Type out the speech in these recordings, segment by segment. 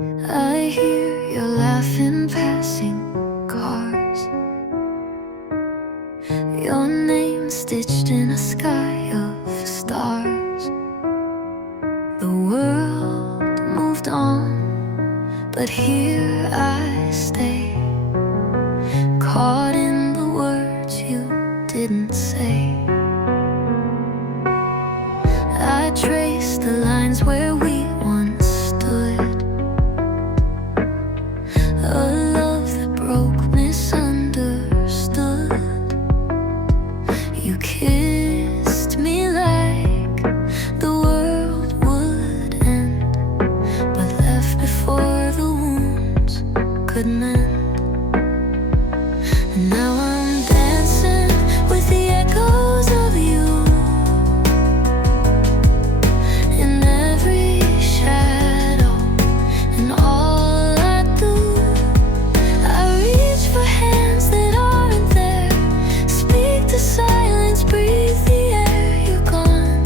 I hear your laughing passing cars, your name stitched in a sky of stars. The world moved on, but here I stay, caught in the words you didn't say. I trace the lines where we once stood, a love that broke, misunderstood. You kissed me like the world would end, but left before the wounds could mend. And now I'm dancing with the echoes of you in every shadow, and all I do, I reach for hands that aren't there, speak to silence, breathe the air. You're gone,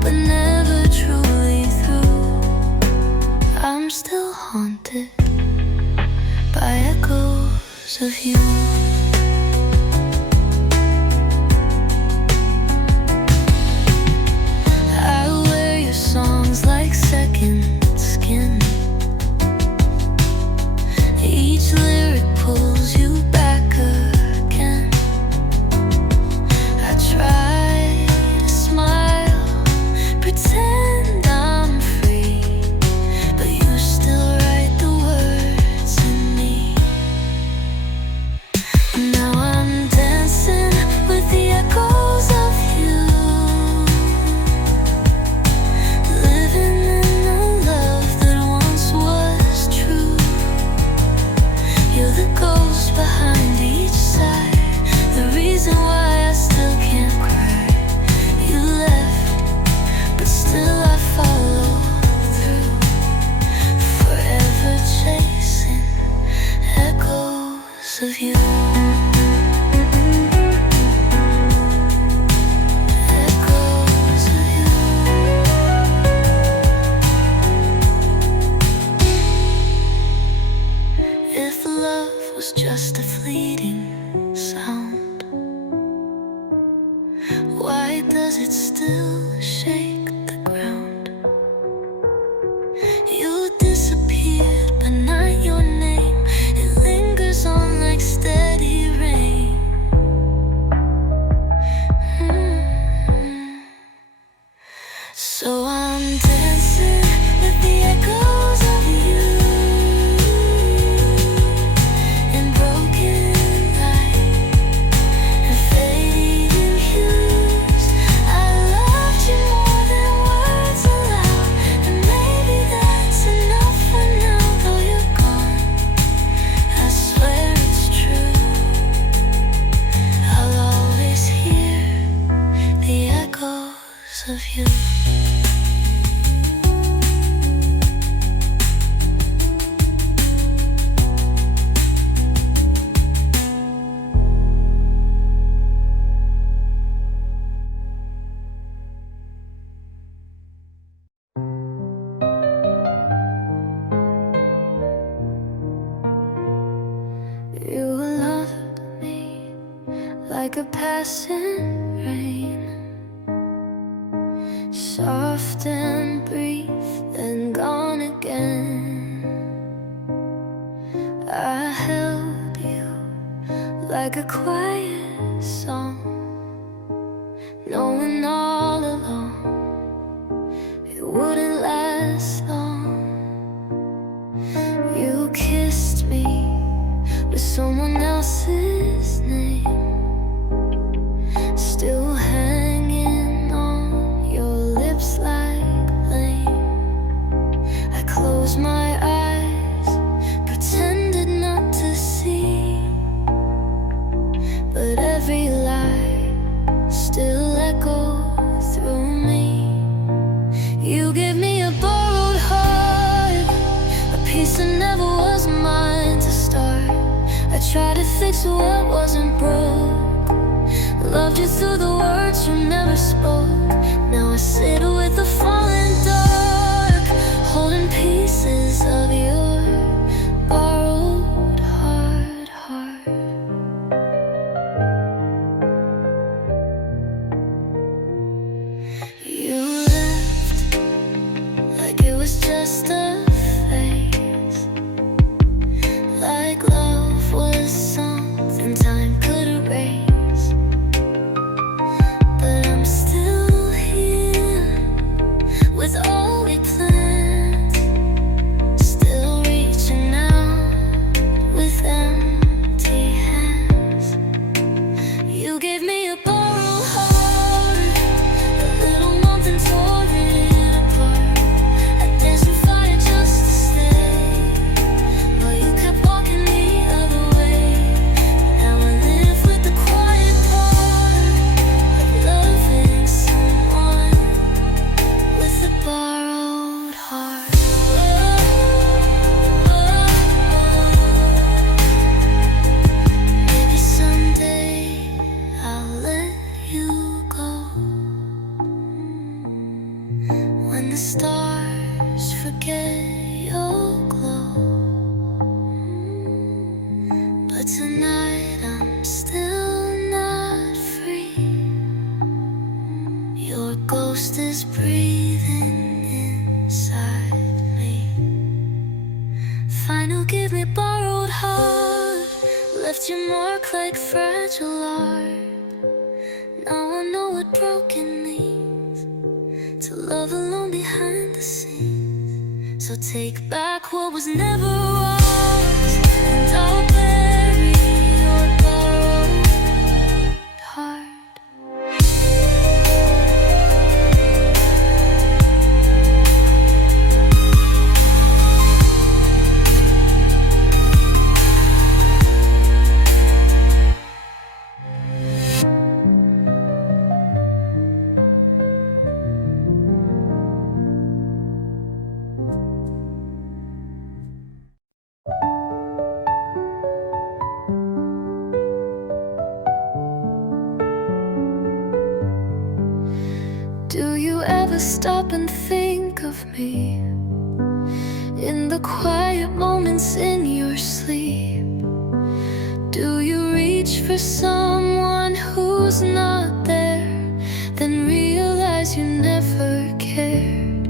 but never truly through. I'm still haunted by echoes of you. I wear your songs like second skin. Each lyric pulls you back again. I try to smile, pretend I'm free, but you still write the words in me. Now I'm dancing with the echoes of you, living in the love that once was true. You're the ghost behind each sigh, the reason why I still can't cry. You left, but still I follow through, forever chasing echoes of you. Echoes of you. If love was just a fleeting sound, why does it still shake the ground? You disappeared, but not your name. It lingers on like steady rain. So I'm dancing with the echoes of you in broken light and fading hues. I loved you more than words allow, and maybe that's enough for now. Though you're gone, I swear it's true, I'll always hear the echoes of you. You loved me like a passing rain, soft and brief, then gone again. I held you like a quiet song, knowing all along it wouldn't last long. You kissed me with someone else's name, still hanging on your lips like flame. I closed my eyes, pretended not to see, but every lie still echoed through me. You gave me a borrowed heart, a piece that never was mine to start. I tried to fix what wasn't broke, loved you through the words you never spoke. Now I sit with the falling dark, holding pieces of you. your glow. But tonight I'm still not free. Your ghost is breathing inside me. Fine, you'll give me borrowed heart, left your mark like fragile art. Now I know what broken means, to love alone behind the scenes. So take back what was never ours, and I'll bury your borrowed heart. Do you ever stop and think of me in the quiet moments in your sleep? Do you reach for someone who's not there, then realize you never cared?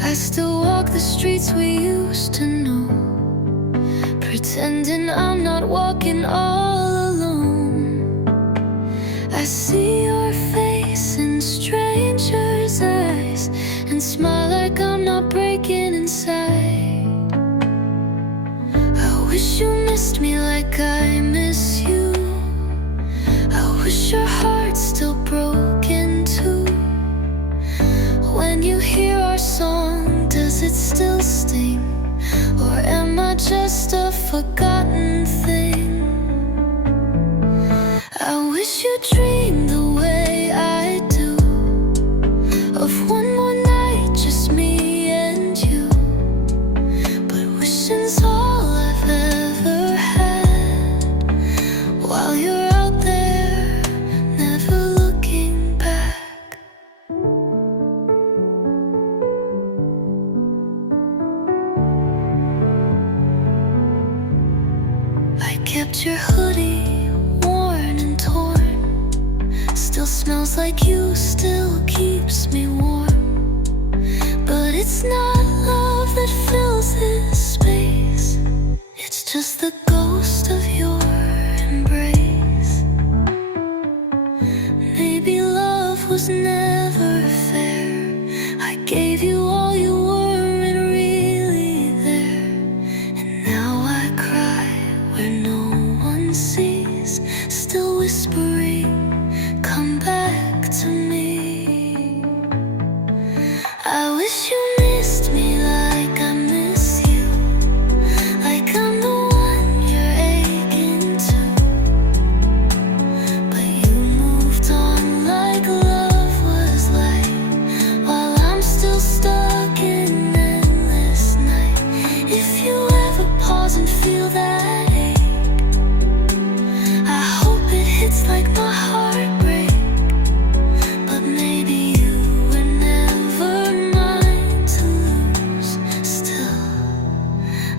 I still walk the streets we used to know, pretending I'm not walking all alone. I see your face in strangers' eyes and smile like I'm not breaking inside. I wish you missed me like I miss you. I wish your heart's still broken too. When you hear our song, does it still sting? Or am I just a forgotten thing? I wish you dreamed the way I do, of one more night, just me and you. But wishing's all I've ever had, while you're out there, never looking back. I kept your hoodie worn and torn, still smells like you, still keeps me warm. But it's not love that fills this space, it's just the ghost of your embrace. Maybe love was never fair, I gave you all you weren't really there. And now I cry where no one sees, still whispering, come back to me. I wish you missed me like I miss you, like I'm the one you're aching to. But you moved on like love was light, while I'm still stuck in endless night. If you ever pause and feel that ache, I hope it hits like my heartbreak. But maybe you were never mine to lose. Still,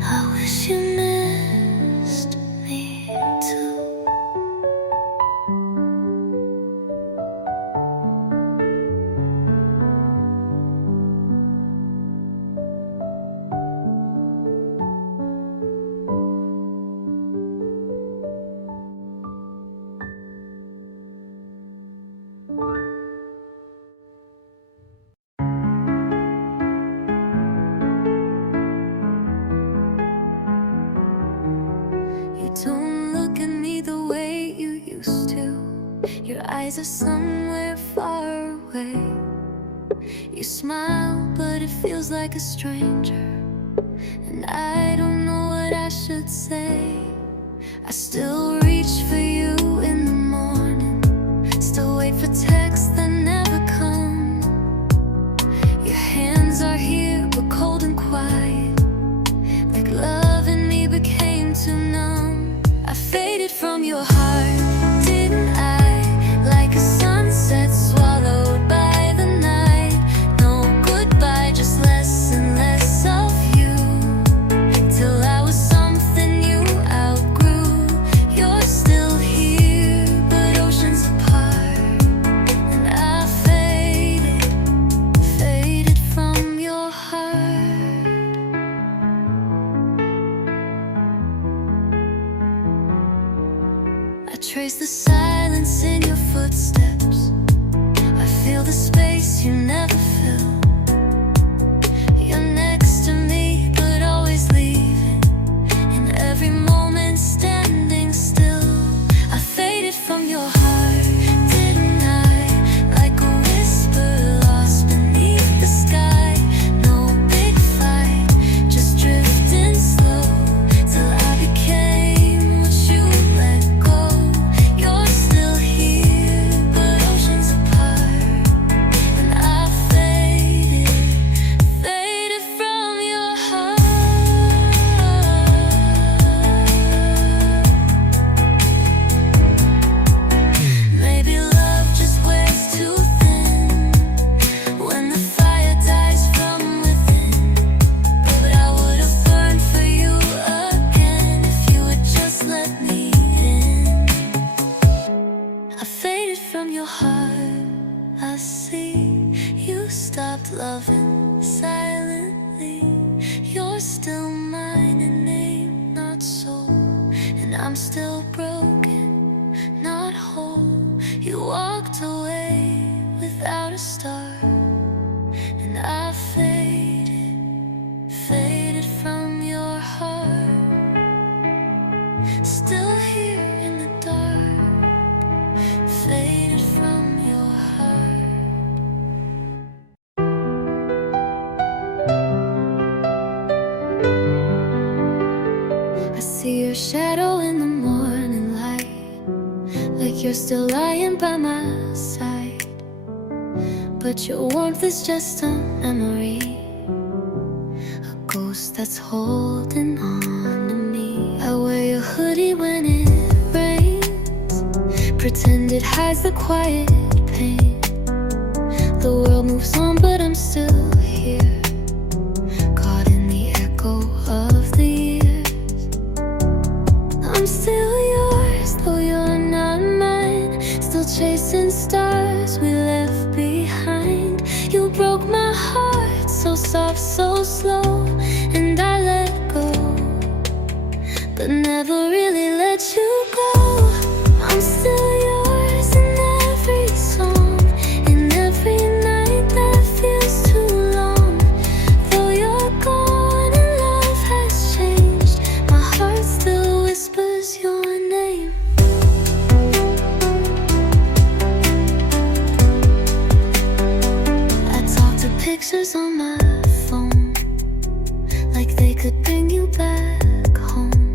I wish you missed me too. You don't look at me the way you used to. Your eyes are somewhere far away. You smile, but it feels like a stranger, and I don't know what I should say. I still reach for you in the morning, still wait for texts that never come. Your hands are here, but cold and quiet, like love and me became too numb. I faded from your heart, didn't I? Like a sunset swallowed by the night. No goodbye, just less and less of you. trace the silence in your footsteps. I feel the space you never fill. You're next to me, but always leaving. In every moment, standing still. I faded from your heart, didn't I? Like a whisper lost beneath the sky. No big fight, just drifting slow, till I became what you let go. You're still here, but oceans apart, and I faded, faded from your heart. Maybe love just wears too thin when the fire dies from within. But I would have burned for you again if you would just let me in. I faded from your heart. I see you stopped loving silently. You're still mine in name, not soul. And I'm still broken, not whole. You walked away without a star, and I faded, faded from your heart. Still here in the dark, faded from your heart. I see your shadow in the morning light, like you're still lying by my side. But your warmth is just a memory, a ghost that's holding on to me. I wear your hoodie when it rains, pretend it hides the quiet pain. The world moves on, but I'm still here, caught in the echo of the years. I'm still yours, though you're not mine. Still chasing stars we left behind. You broke my heart, so soft, so slow, and I let go, but never really let you go. I'm still yours in every song, in every night that feels too long. Though you're gone and love has changed, my heart still whispers your name. I talk to pictures on my phone, like they could bring you back home.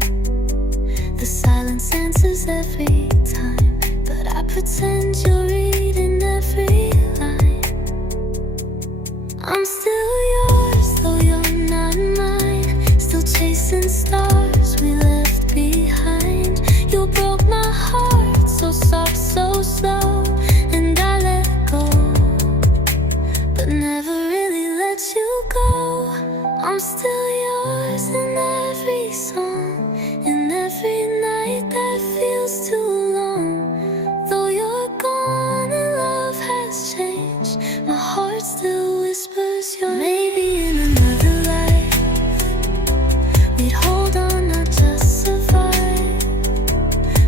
The silence answers every time, but I pretend you're reading every line. I'm still yours, though you're not mine. Still chasing stars we left behind. You broke my heart, so soft, so slow, and I let go, but never really let you go. I'm still yours in every song, in every night that feels too long. Though you're gone and love has changed, my heart still whispers your name. Maybe in another life we'd hold on, not just survive,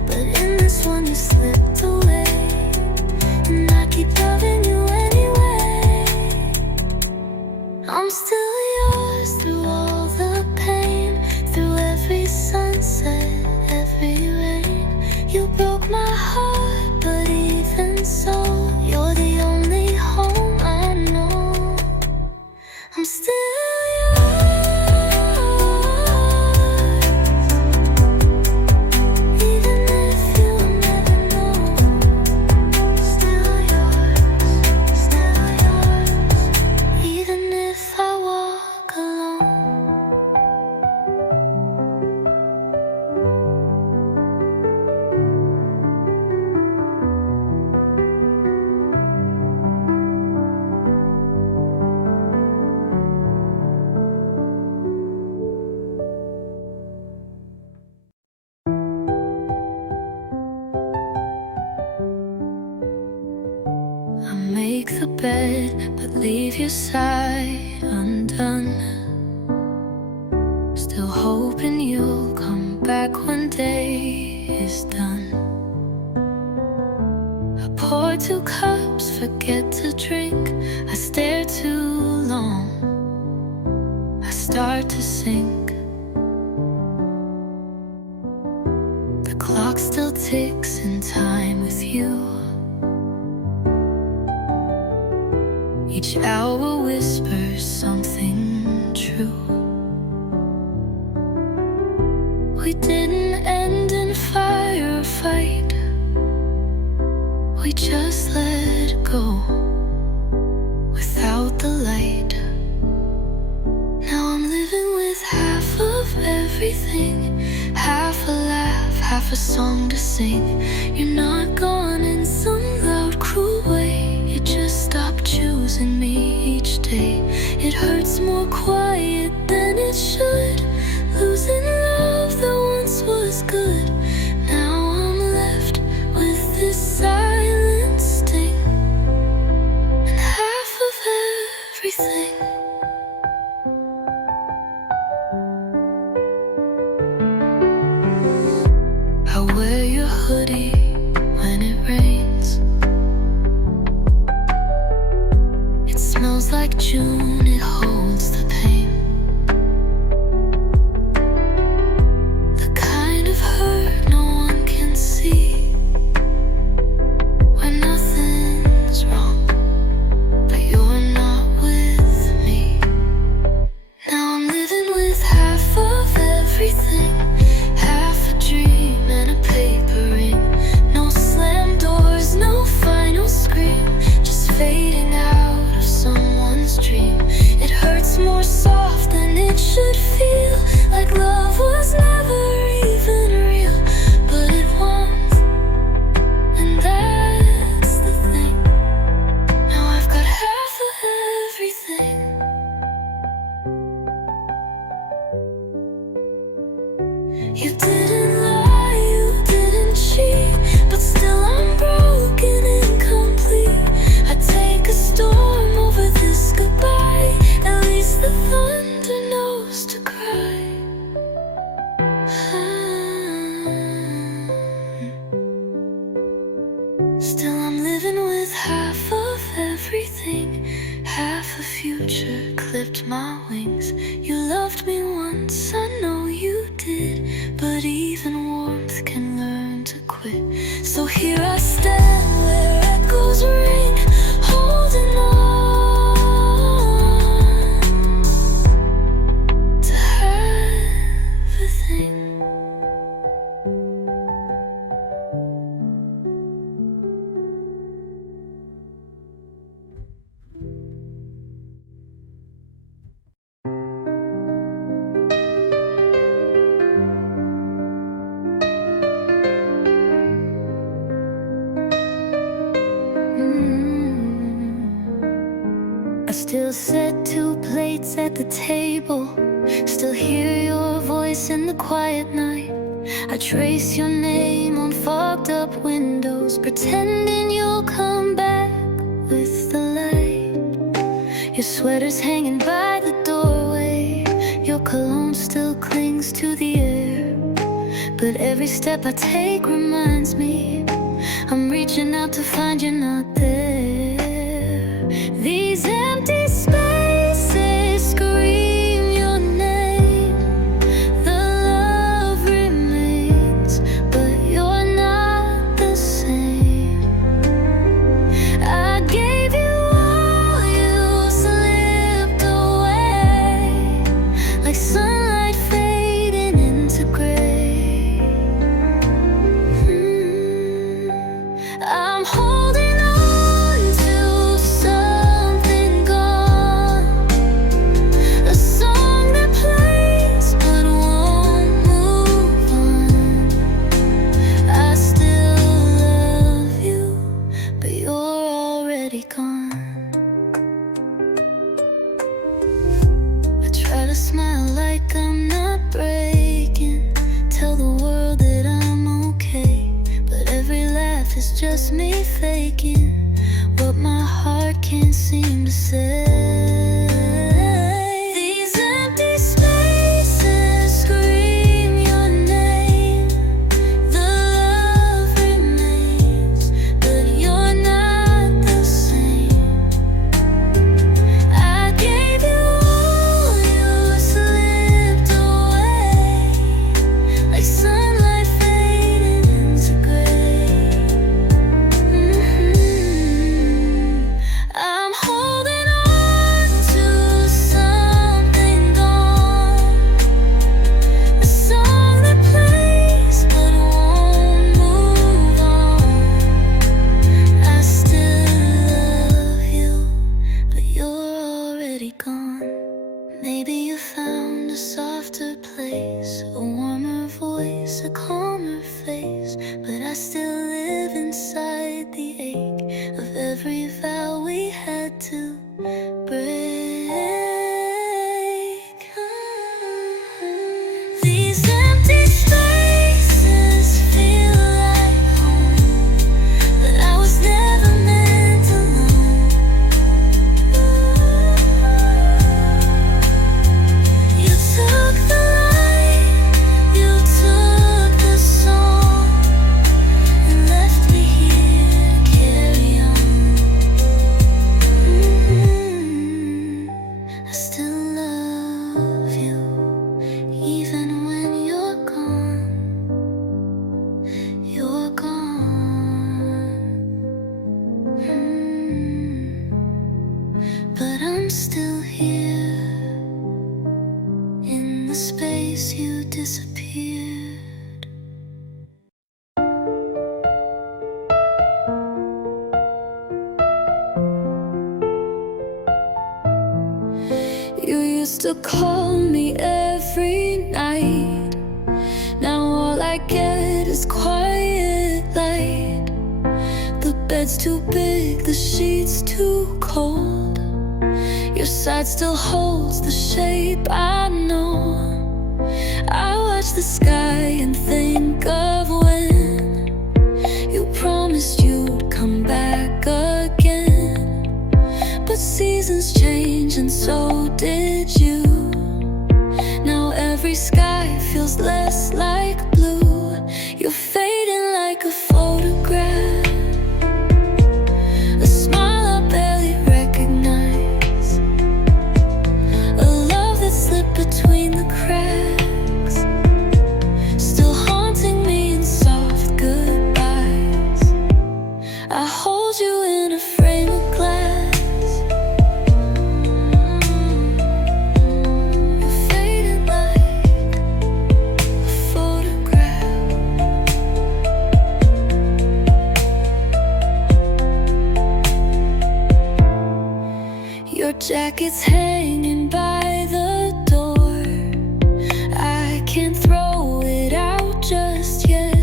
but in this one you slipped away, and I keep loving you anyway. I'm still yours through all the pain, through every sunset, every rain. You broke my heart, but even so, you're the only home I know. I'm still yours, even if you never know. Still yours, even if I walk alone. I make the bed, but leave your side undone. Still hoping you'll come back one day is done. pour 2 cups, forget to drink. I stare too long, I start to sink. The clock still ticks in time with you. Each hour whispers something true. We didn't end in fire or fight, we just let go without the light. Now I'm living with half of everything, half a laugh, half a song to sing. You're not gone in some loud, cruel way, you just stopped choosing me each day. It hurts more quiet than it should, losing love that once was good. Now I'm left with this silent sting and half of everything. I wear your hoodie when it rains. It smells like June, it holds the pain. The kind of hurt no one can see, when nothing's wrong, but you're not with me. Now I'm living with half of everything, half a dream and a paper ring. No slam doors, no final scream, just fading out of someone's dream. It hurts more soft than it should feel, like love was never even real, but it was, and that's the thing. Now I've got half of everything. You didn't lie, you didn't cheat, but still I'm broken, incomplete. I take a storm over this goodbye, at least the thunder knows to cry. Still I'm living with half of everything, half a future clipped my wings. You loved me once, I know you did, but even warmth can learn to quit. So here I stand where echoes ring, holding on to half a thing. I still set 2 plates at the table, still hear your voice in the quiet night. I trace your name on fogged up windows, pretending you'll come back with the light. Your sweater's hanging by the doorway, your cologne still clings to the air, but every step I take reminds me I'm reaching out to find you not there. These empty spaces scream your name. The love remains, but you're not the same. I gave you all, you slipped away, like sunlight fading into gray. I'm holding on to something gone, a song that plays but won't move on. I still love you, but you're already gone. I try to smile like I'm not breaking, tell the world that I'm okay, but every laugh is just me faking what my heart can't seem to say. These empty spaces scream your name. The love remains, but you're place, a warmer voice, a calmer face. But I still live inside the ache of every vow we had to break. These empty spaces feel like home, but I was never meant alone. You took the light, you took the song, and left me here to carry on. I still love you, even when you're gone. You're gone. But I'm still here, in the space you disappeared. You used to call me every night. Now all I get is quiet light. The bed's too big, the sheets too cold. Your side still holds the shape I know. I watch the sky and think of when you promised you'd come back again. But seasons change and so did you. Now every sky feels less like blue. You're fading like a photograph, a smile I barely recognize, a love that slipped between the cracks, still haunting me in soft goodbyes. I hold you in a frame of glass. You're fading like a photograph. Your jacket's hanging by the door. I can't throw it out just yet.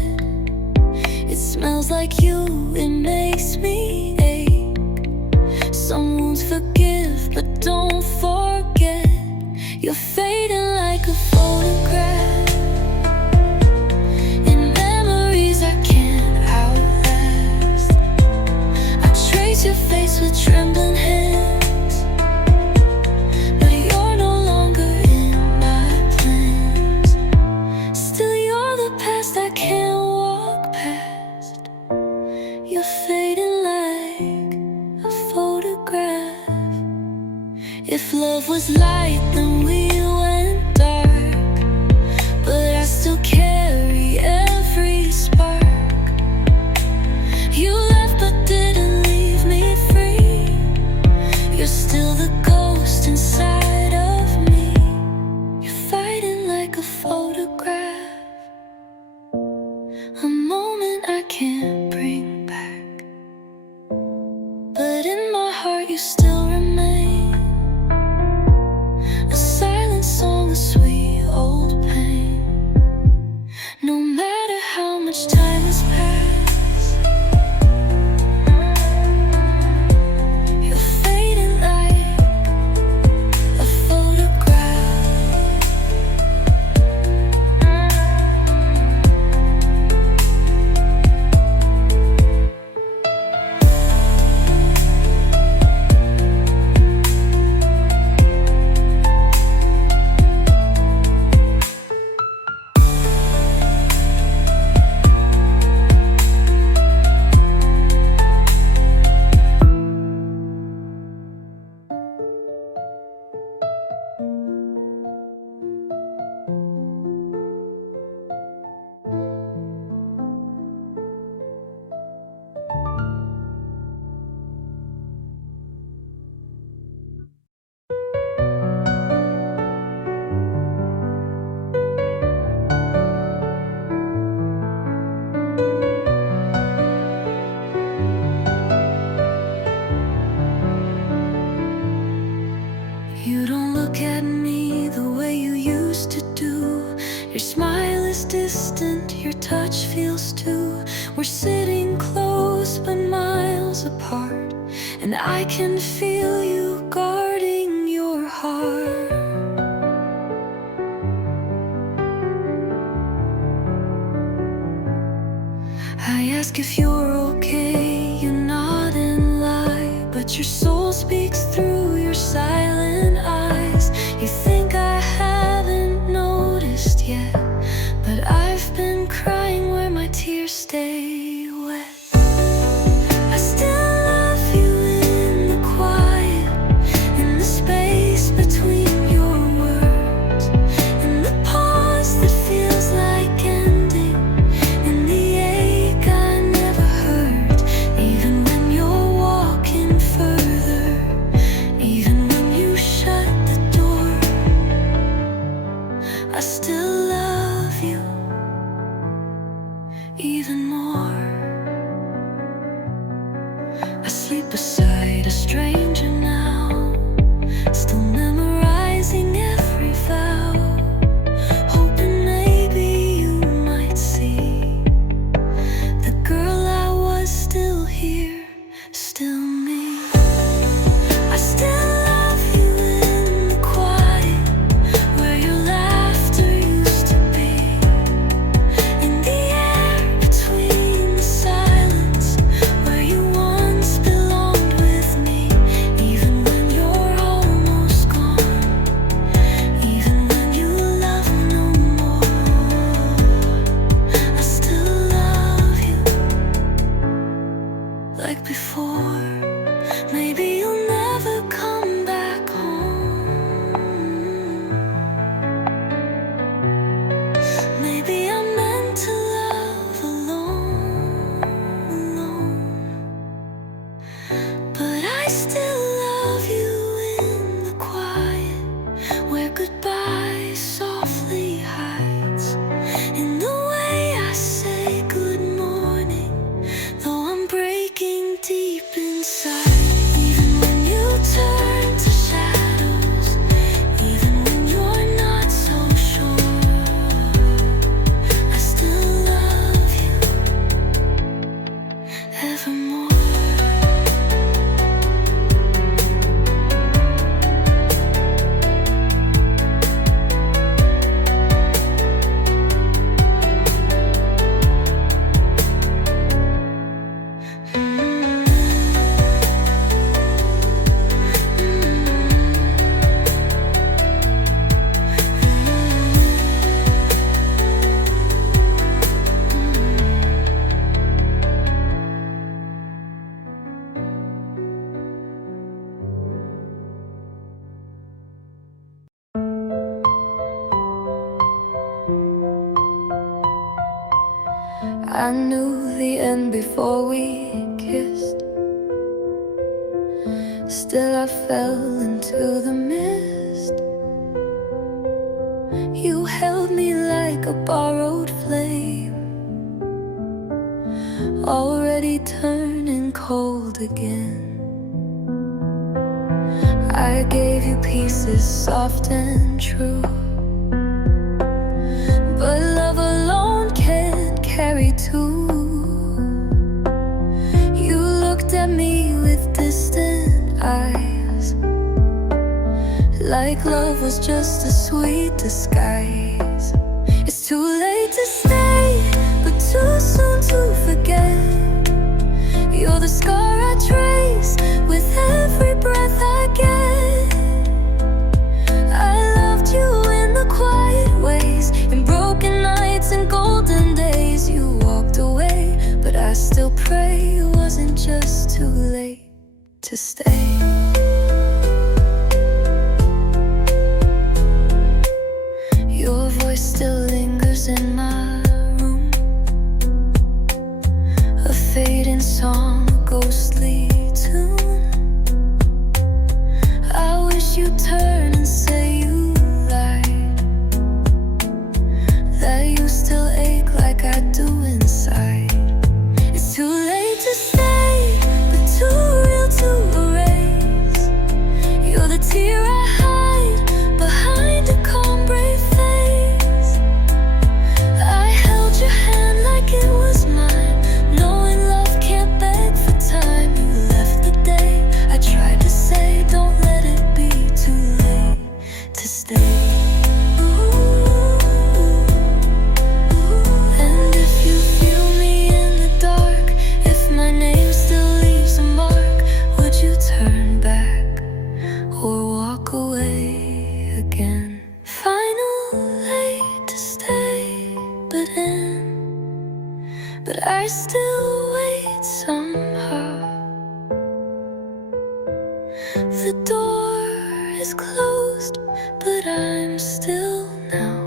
It smells like you, it makes me ache. Some wounds forgive, but don't forget. You're fading like a photograph, in memories I can't outlast. I trace your face with trembling hands, but you're no longer in my plans. Still you're the past I can't walk past. You're fading like a photograph. If love was light, then we were distant, your touch feels too. We're sitting close but miles apart, and I can feel you guarding your heart. I ask if you're okay, you nod and lie, but your soul speaks through your silent eyes. You think I haven't noticed yet, but I've been crying where my tears stay wet. I still love you in the quiet, in the space between your words, in the pause that feels like ending, in the ache I never hurt. Even when you're walking further, even when you shut the door, I still love you even more. I sleep beside a stranger now, still memorizing every vow, hoping maybe you might see the girl I was still here, still me. I still love you in the quiet, where your laughter used to be, in the air between the silence, where you once belonged with me. Even when you're almost gone, even when you love no more, I still love you like before. Maybe you'll never come back home. Maybe I'm meant to love alone, but I still love you in the quiet, where goodbye softly hides, in the way I say good morning, though I'm breaking deep inside. Even when you turn to shadows, even when you're not so sure, I still love you evermore. I knew the end before we kissed, still I fell into the mist. You held me like a borrowed flame, already turning cold again. I gave you pieces soft and true, but love alone can't carry two. You looked at me with distant eyes, like love was just a sweet disguise. It's too late to stay, but too soon to forget. You're the scar I trace with every breath I get. I loved you in the quiet ways, in broken nights and golden days. You walked away, but I still pray it wasn't just too late to stay. Your voice still lingers in my room, a fading song, a ghostly tune. I wish you'd turn and say you lied, that you still ache like I do inside. It's too late to stay, but too real to erase. I still wait somehow. The door is closed, but I'm still now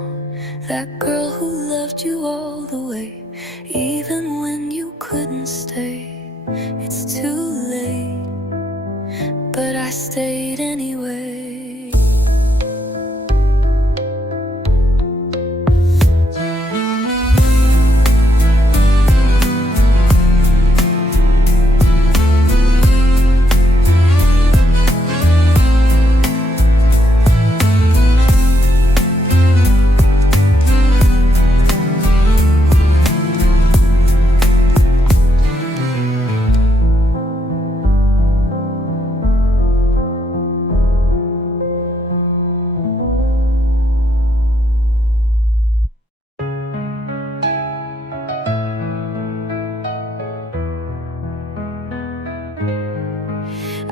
that girl who loved you all the way, even when you couldn't stay. It's too late, but I stayed anyway.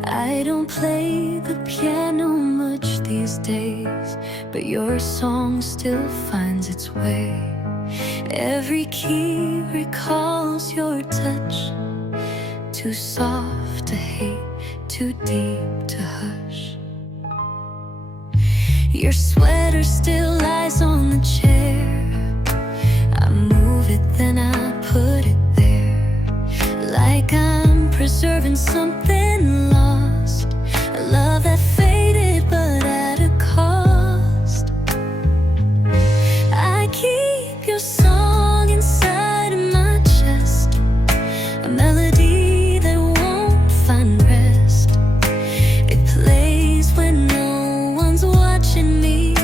I don't play the piano much these days, but your song still finds its way. Every key recalls your touch, too soft to hate, too deep to hush. Your sweater still lies on the chair. I move it, then I put it there, like I'm preserving something lost, a love that faded but at a cost. I keep your song inside of my chest, a melody that won't find rest. It plays when no one's watching me,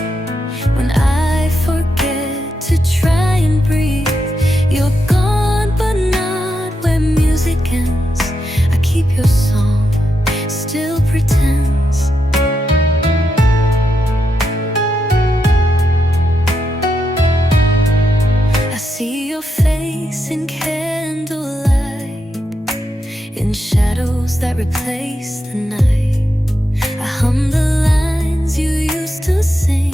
when I forget to try and breathe. You're gone, but not where music ends. I keep your song, still pretends. I see your face in candlelight, in shadows that replace the night. I hum the lines you used to sing,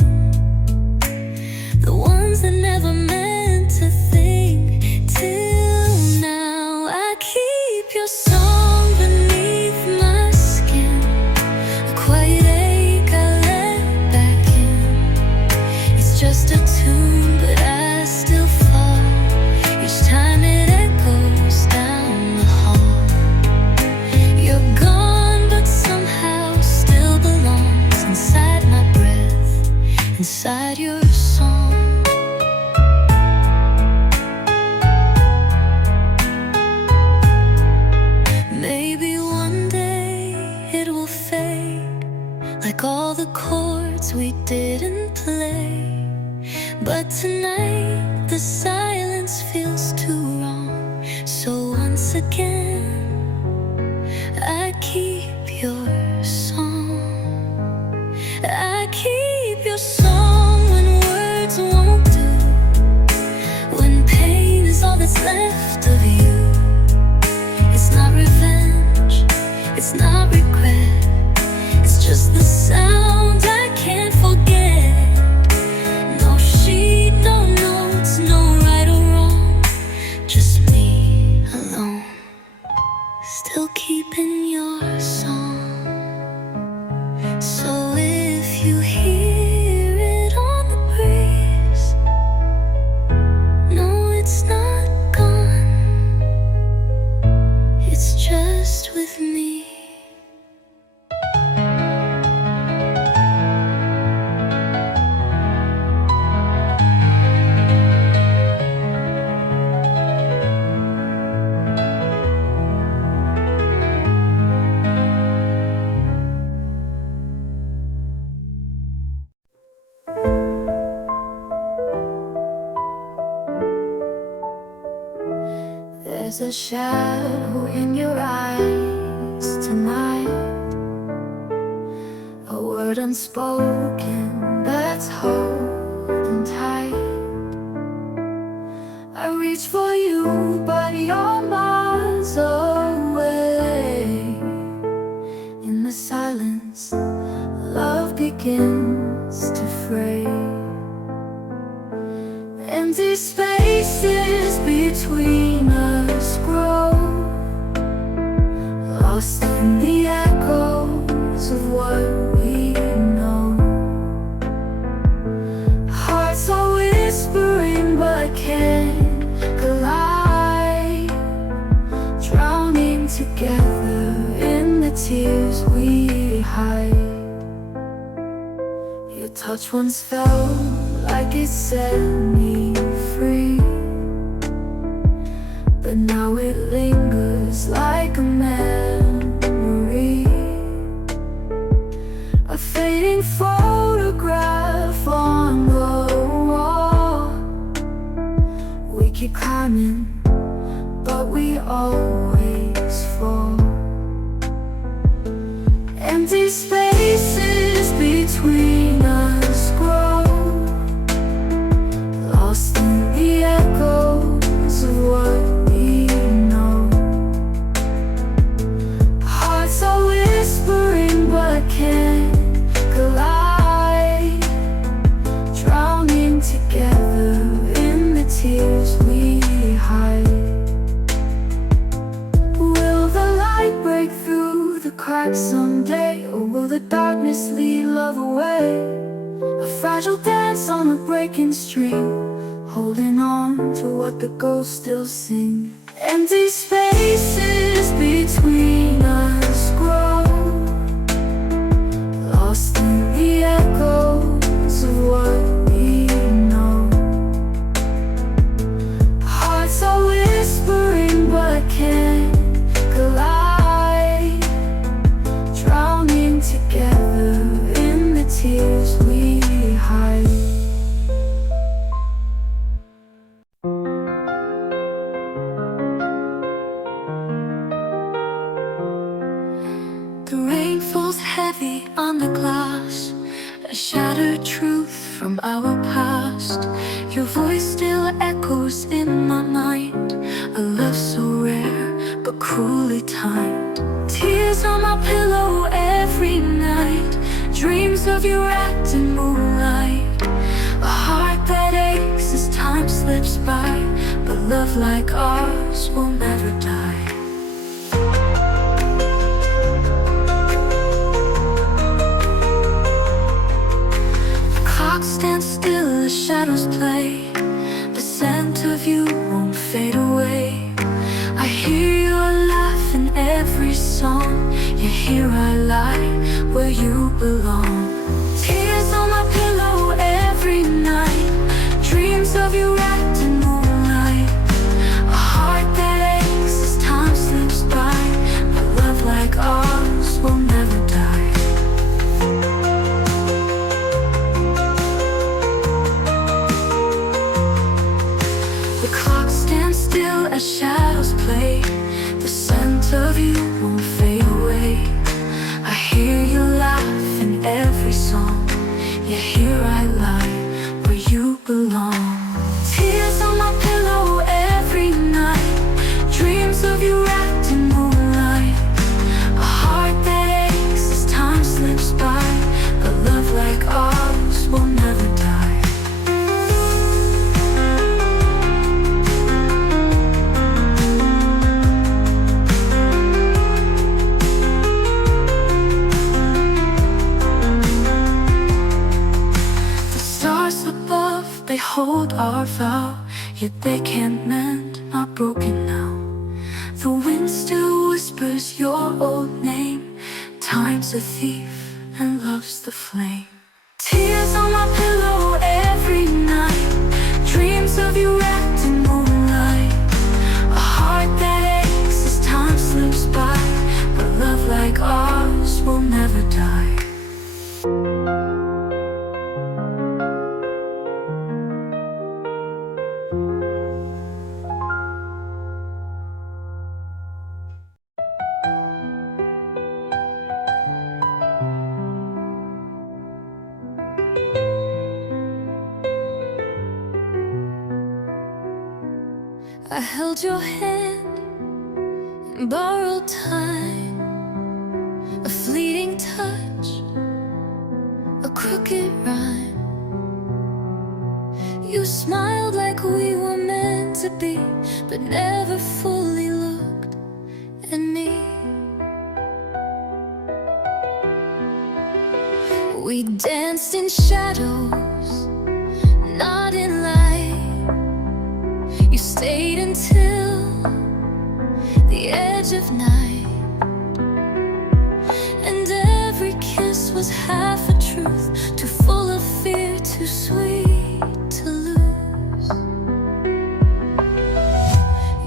the ones that never meant to think. Till now I keep your song beneath my skin, a quiet ache I let back in. It's just a tune, but I still fall each time it echoes down the hall. You're gone, but somehow still belongs inside my breath, inside your song. Maybe one day it will fade, like all the chords we didn't play. But tonight the silence feels too wrong, so once again I keep your song. I keep your song when words won't do, when pain is all that's left of you. It's not revenge, it's not regret, it's just the sound I can't forget. No sheet, no notes, no right or wrong, just me alone, still keeping your song. So if you hear it on the breeze, no, it's not gone, it's just with me. There's a shadow in your eyes tonight, a word unspoken that's holding tight. I reach for you, but you're miles away. In the silence, love begins to fray. Empty spaces between us tears we hide. Your touch once felt like it set me free, but now it lingers like a memory, a fading photograph on the wall. We keep climbing, but we always fall. Empty spaces between us grow, lost in the echoes of what we know. Hearts are whispering but can't collide, drowning together in the tears we hide. Will the light break through the cracks someday, or will the darkness lead love away? A fragile dance on a breaking string, holding on to what the ghosts still sing. Empty spaces between us grow, lost in the echoes of what we know. Hearts are whispering but can't collide, drowning together in the tears we hide. The rain falls heavy on the glass, a shattered truth from our past. Your voice still echoes in my mind, a love so rare but cruelly timed. Tears on my pillow every night, dreams of you wrapped in moonlight. A heart that aches as time slips by, but love like ours will never die. Stand still as shadows play, the scent of you won't fade away. I hear your laugh in every song, yeah, here I lie where you belong. Tears on my pillow every night, dreams of you wrapped in moonlight. A heart that aches as time slips by, but love like ours will never die. The clock stands still as shadows play, the scent of you won't fade away. I hear you laugh in every song, yeah, here I lie where you belong. Tears on my pillow every night, dreams of you wrapped in moonlight. A heart that aches as time slips by, but love like ours will never die. They hold our vow, yet they can't mend, not broken now. The wind still whispers your old name, time's a thief and love's the flame. Tears on my pillow every night, dreams of you wrapped in moonlight. A heart that aches as time slips by, but love like ours will never die. I held your hand in borrowed time, a fleeting touch, a crooked rhyme. You smiled like we were meant to be, but never fully looked at me. We danced in shadows, not in light. You stayed until the edge of night. was half a truth, too full of fear, too sweet to lose.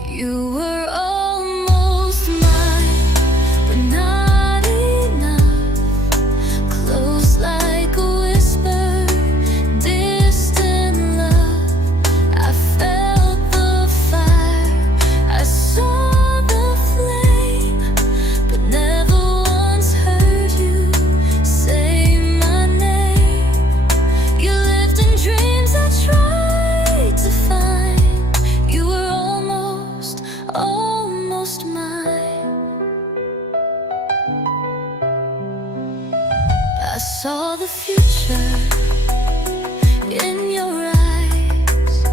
You were almost mine, but not enough. Close like a whisper, distant love. I felt the fire, I saw the flame, but never once heard you say my name. You lived in dreams I tried to find. You were almost mine. I saw the future in your eyes,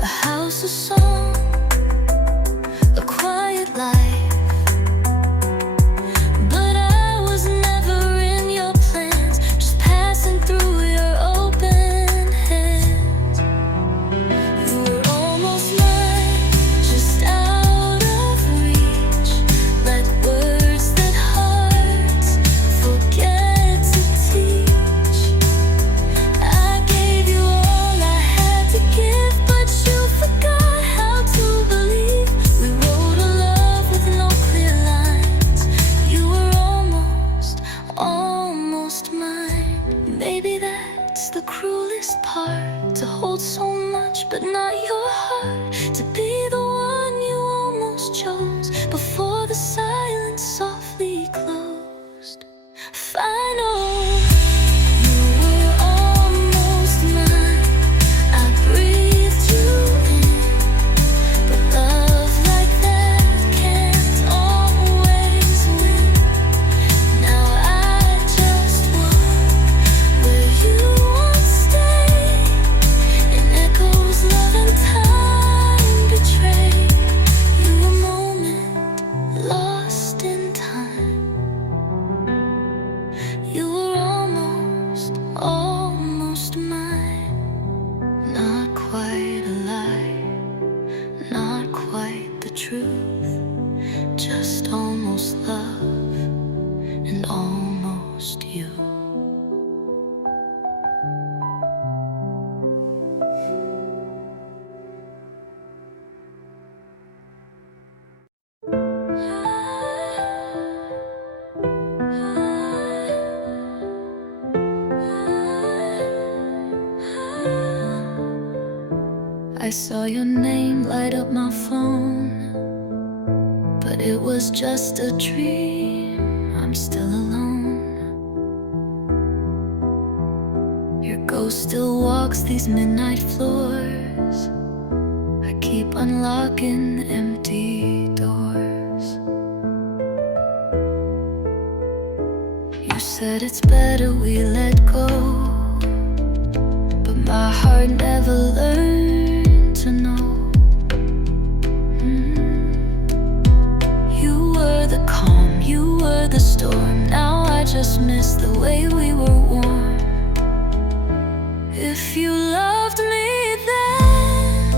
a house of song, a quiet life. But I was never in your plans, just passing through your open hands. You were almost mine, just out of reach. Let words that hearts forget to teach. I gave you all I had to give, but you forgot how to believe. We wrote a love with no clear lines. You were almost mine. Maybe that's the cruelest part, to hold so much but not your heart, to be the one you almost chose before the silence softly closed. Final. You were almost mine. I breathed you in, but love like that can't always win. Now I just walk where you once stayed, in echoes love and time betray. You a moment lost in time. You were almost mine. Not quite a lie, not quite the truth, just almost love and almost you. I saw your name light up my phone, but it was just a dream. I'm still alone. Your ghost still walks these midnight floors. I keep unlocking empty doors. You said it's better we let go, but my heart never learned to know. You were the calm, you were the storm. Now I just miss the way we were warm. If you loved me then,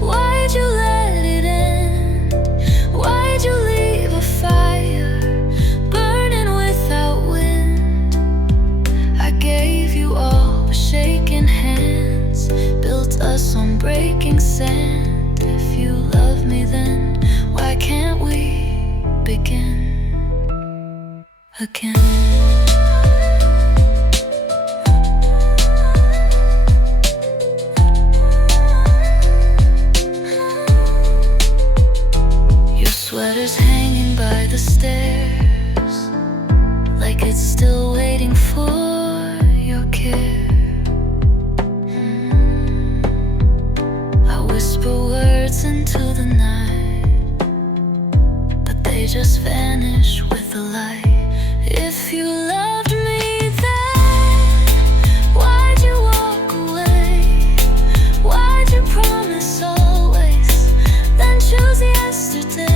why'd you let it end? Why'd you leave a fire burning without wind? I gave you all with shaking hands, built us on breaking sand. If you love me then, why can't we begin again? Sweater's hanging by the stairs, like it's still waiting for your care. I whisper words into the night, but they just vanish with the light. If you loved me then, why'd you walk away? Why'd you promise always, then choose yesterday?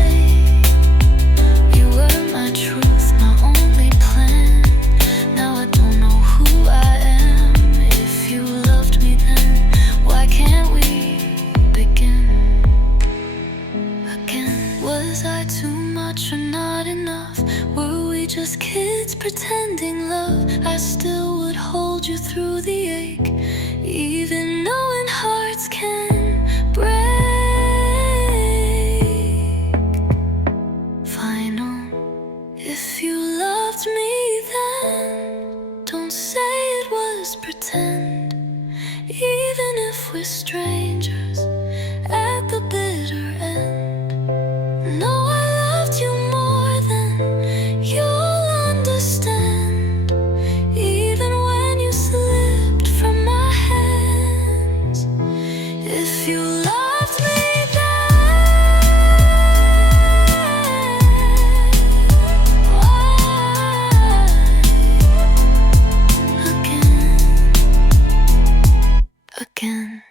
Truth, my only plan. Now I don't know who I am. If you loved me then, why can't we begin again? Was I too much or not enough? Were we just kids pretending love. I still would hold you through the ache, even knowing hearts can break. Final, if you loved me then, don't say it was pretend. Even if we're strangers at the bitter end, no, I loved you more than you'll understand. Even when you slipped from my hands, if you loved me then, why again?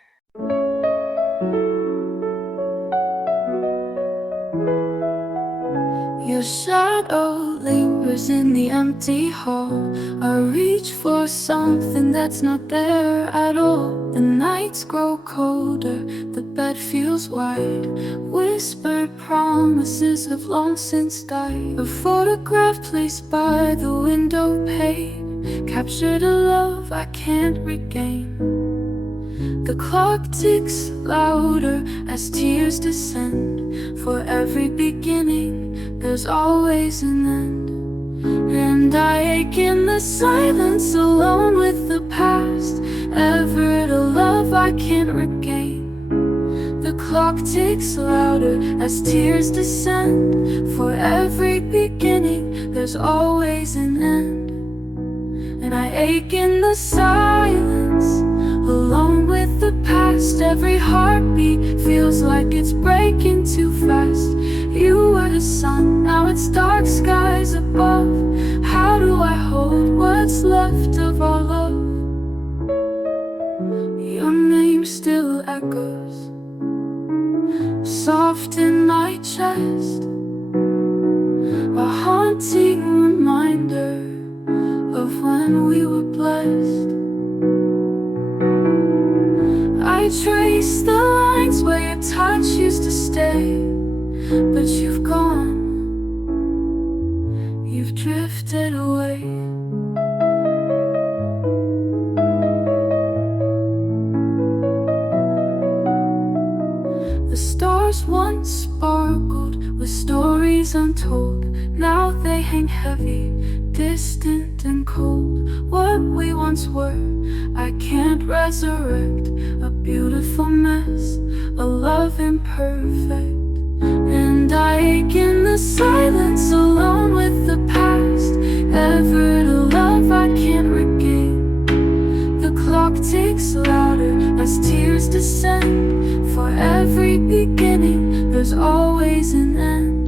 Your shadow lingers in the empty hall. I reach for something that's not there at all. The nights grow colder, the bed feels wide. Whispered promises have long since died. A photograph placed by the window pane captured a love I can't regain. The clock ticks louder as tears descend. For every beginning, there's always an end. And I ache in the silence, alone with the past, ever a love I can't regain. The clock ticks louder as tears descend. For every beginning, there's always an end. And I ache in the silence, alone with the past. Every heartbeat feels like it's breaking too fast. You were the sun, now it's dark skies above. How do I hold what's left of our love? Your name still echoes soft in my chest, a haunting reminder of when we were blessed. I trace the lines where your touch used to stay, but you've gone, you've drifted away. The stars once sparkled with stories untold. Now they hang heavy, distant and cold. What we once were, I can't resurrect. A beautiful mess, a love imperfect. And I ache in the silence, alone with the past, ever a love I can't regain. The clock ticks louder as tears descend. For every beginning, there's always an end.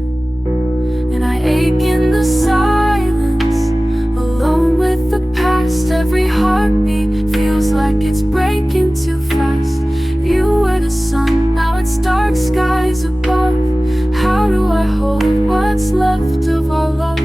And I ache in the silence, alone with the past. Every heartbeat feels like it's breaking too fast. You were the sun, now it's dark skies above. How do I hold what's left of our love?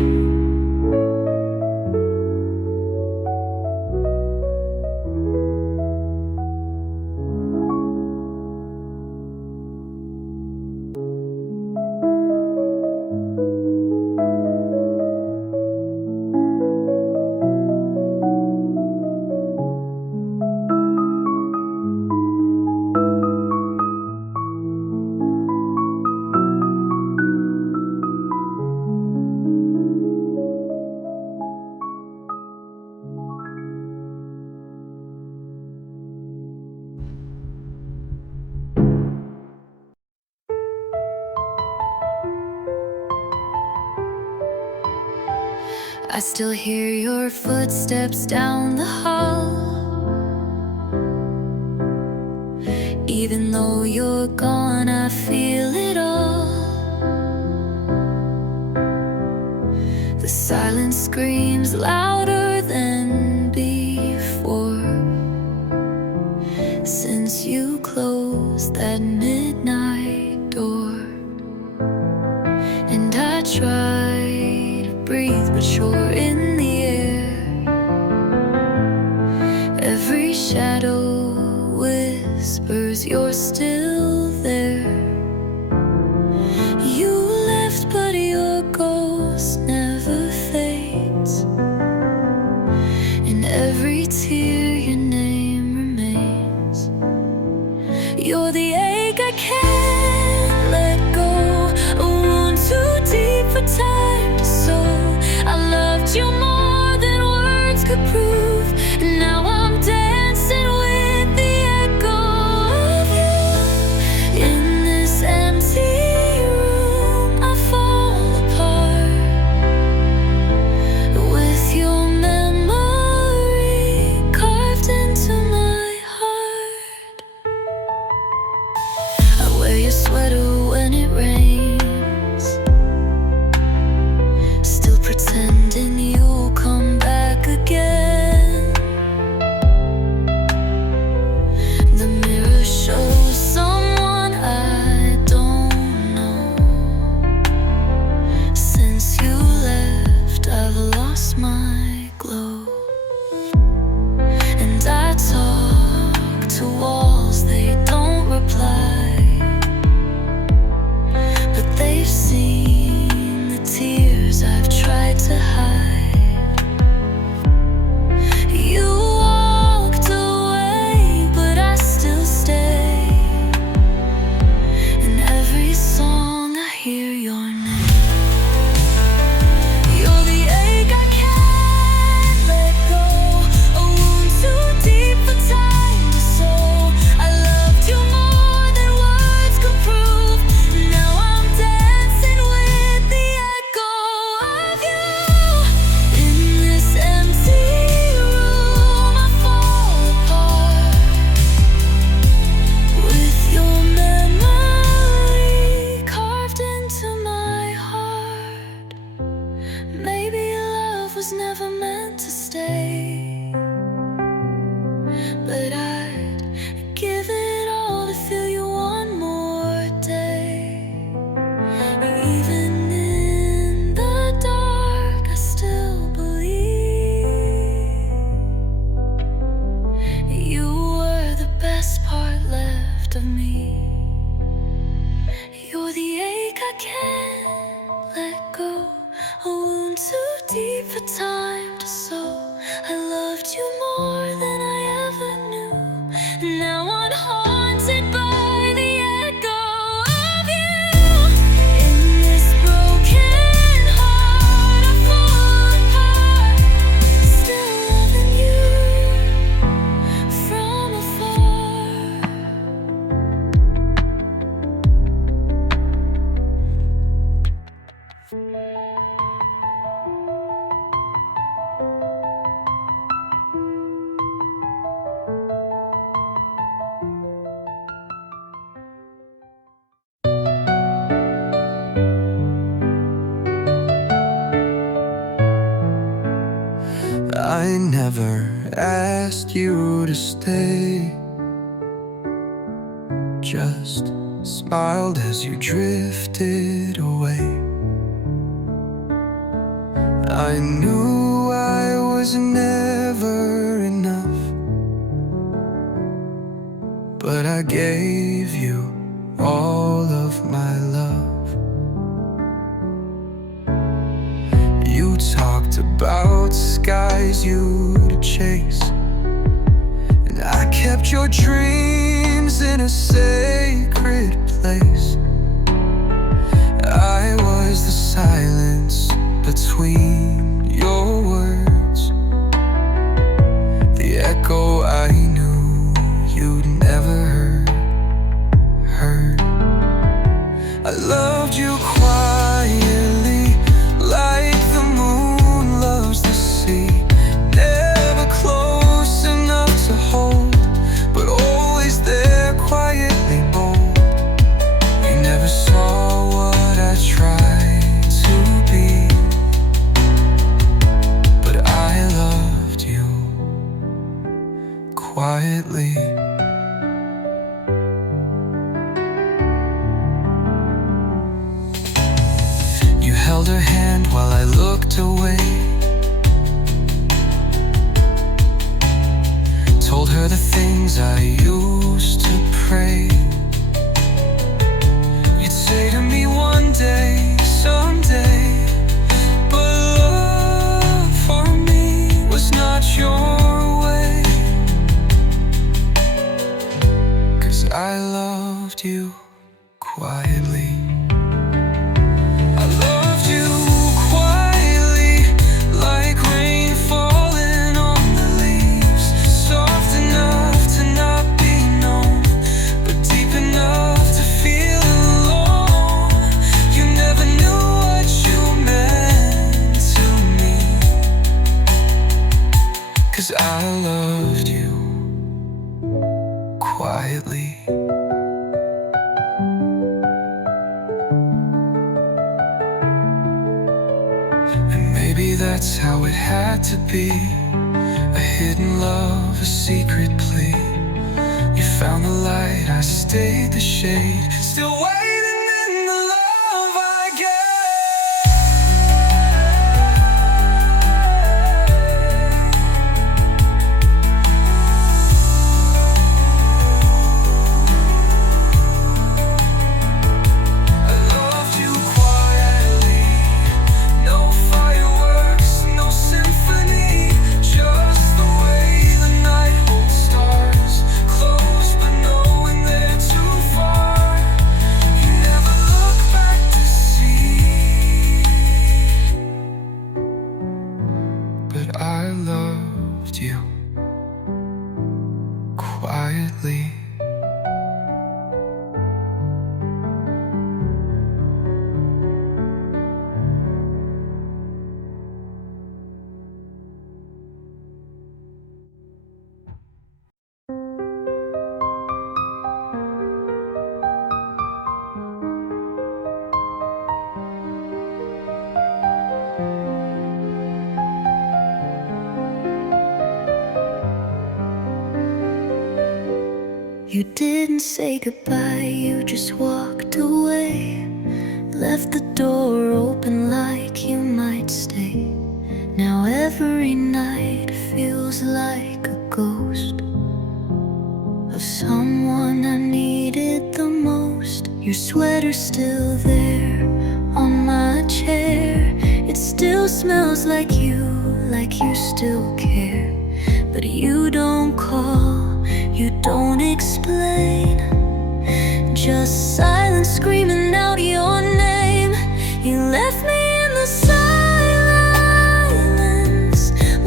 I still hear your footsteps down the hall. Even though you're gone, I feel it all. The silence screams louder than before, since you closed that midnight door. And I try to breathe, but you're in the air. Every shadow whispers you're still there. You left, but your ghost never fades. You're the ache I can't let go, a wound too deep for time to sew. I loved you more than words could prove, and now I'm dancing with the echo of you. In this empty room I fall apart, with your memory carved into my heart. I wear your sweater when it rains, still pretending you'll come back again. The mirror shows someone I don't know. Since you left, I've lost my glow. And I talk to walls, they don't reply, but they've seen the tears I've tried to hide. You walked away, but I still stay. In every song I hear your name. You're the ache I can't let go, a wound too deep for time to sew. I loved you more than words could prove, now I'm dancing with the echo of you. In this empty room I fall apart, with your memory carved into my heart. Maybe love was never meant to stay, but I'd give it all to feel you one more day. Even in the dark I still believe you were the best part left of me. You're the ache I can't let go, a wound too deep for time to sew. I loved you more than I ever knew, now I'm haunted by the echo of you. In this broken heart I fall apart, still loving you from afar. I never asked you to stay, just smiled as you drifted away. I knew I was never enough, but I gave you all of my love. You talked about skies you'd chase, and I kept your dreams in a sacred place. I was the silence between your words, the echo I knew you'd never heard. I loved you quietly, like the moon loves the sea. Never close enough to hold, but always there quietly bold. You never saw what I tried to be, but I loved you quietly. You held her hand while I looked away, told her the things I used to pray. You'd say to me one day, someday, but love for me was not your way. 'Cause I loved you quietly. I loved you quietly, like rain falling on the leaves, soft enough to not be known, but deep enough to feel alone. You never knew what you meant to me, 'cause I loved you quietly. And maybe that's how it had to be, a hidden love, a secret plea. You found the light, I stayed the shade, still waiting in the love I I loved you quietly. You didn't say goodbye, you just walked away. Left the door open like you might stay. Now every night feels like a ghost of someone I needed the most. Your sweater's still there on my chair. It still smells like you still care. But you don't call, you don't explain, just silence screaming out your name. You left me in the silence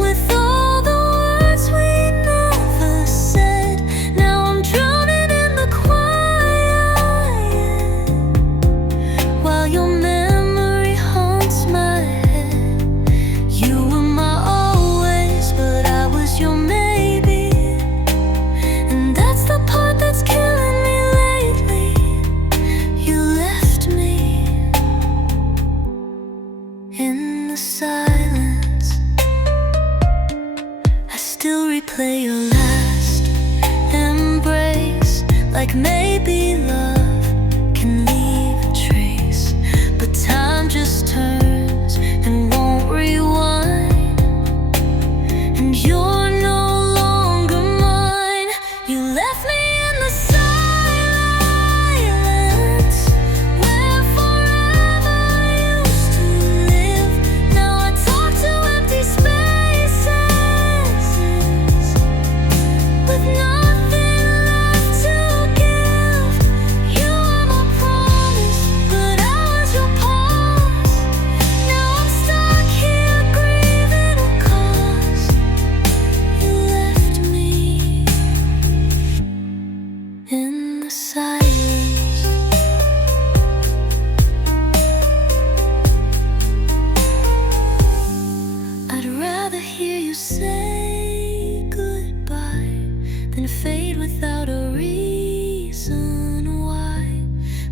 with all the words we never said. Now I'm drowning in the quiet while your memory haunts my head. You were my always, but I was your maybe. And that's the part that's killing me lately. You left me in the silence. I still replay your last embrace, like maybe love can leave a trace. But time just turns and won't rewind, and you're no longer mine. You left me in the silence where forever used to live. Now I talk to empty spaces with nothing left to give. You were my promise, but I was your pause. Now I'm stuck here grieving a cause. You left me in the silence. I'd rather hear you say goodbye than fade without a reason why.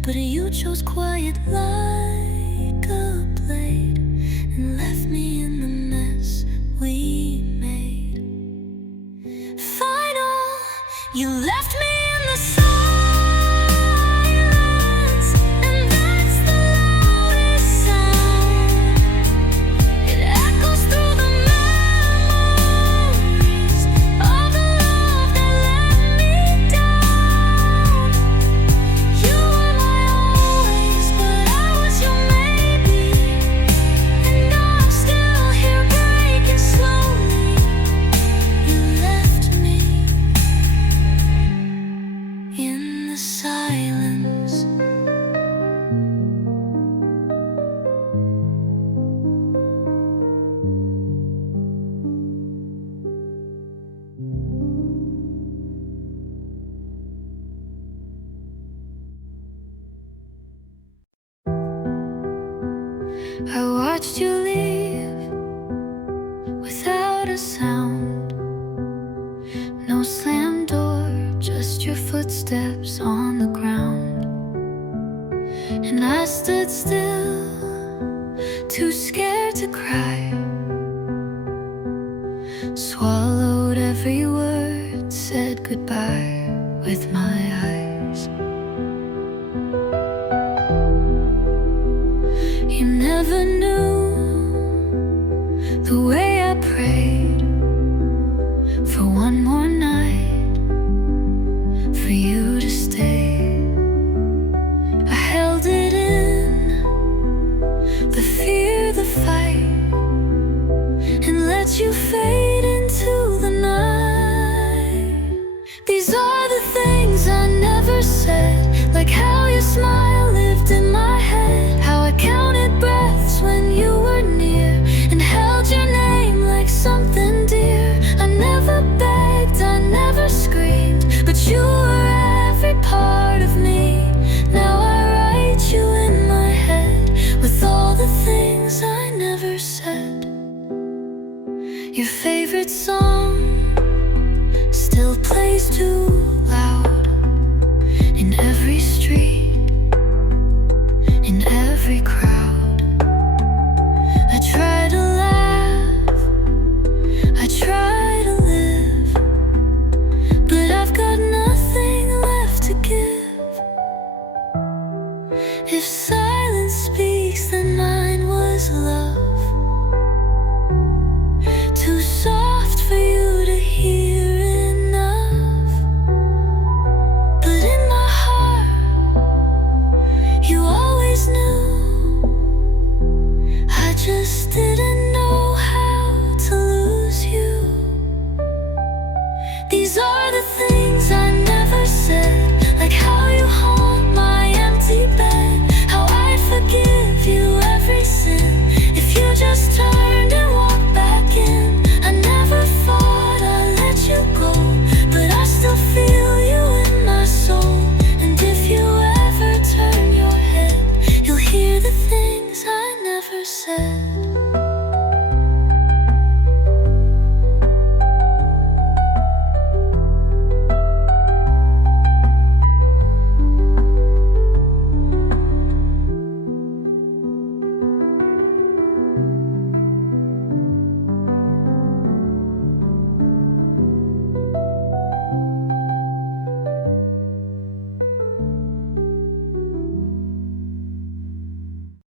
But you chose quiet like a blade and left me in the mess we made. Final, you left me in the silence, and that's the loudest sound. It echoes through the memories of the love that let me down. You were my always, but I was your I watched you leave without a sound. No slam door, just your footsteps on the ground. And I stood still, too scared to cry. Swallowed every word, said goodbye with my eyes. You never knew the way I prayed for one more night, for you to stay. I held it in, the fear, the fight, and let you fade into the night. These are the things I never said, like how your smile lived in my head, how I counted breaths when you were near, and held your name like something dear. I never begged, I never screamed, but you were every part of me. Now I write you in my head with all the things I never said. Your favorite song still plays too loud in every street, in every crowd. I try to laugh, I try to live, but I've got nothing left to give. If silence speaks, then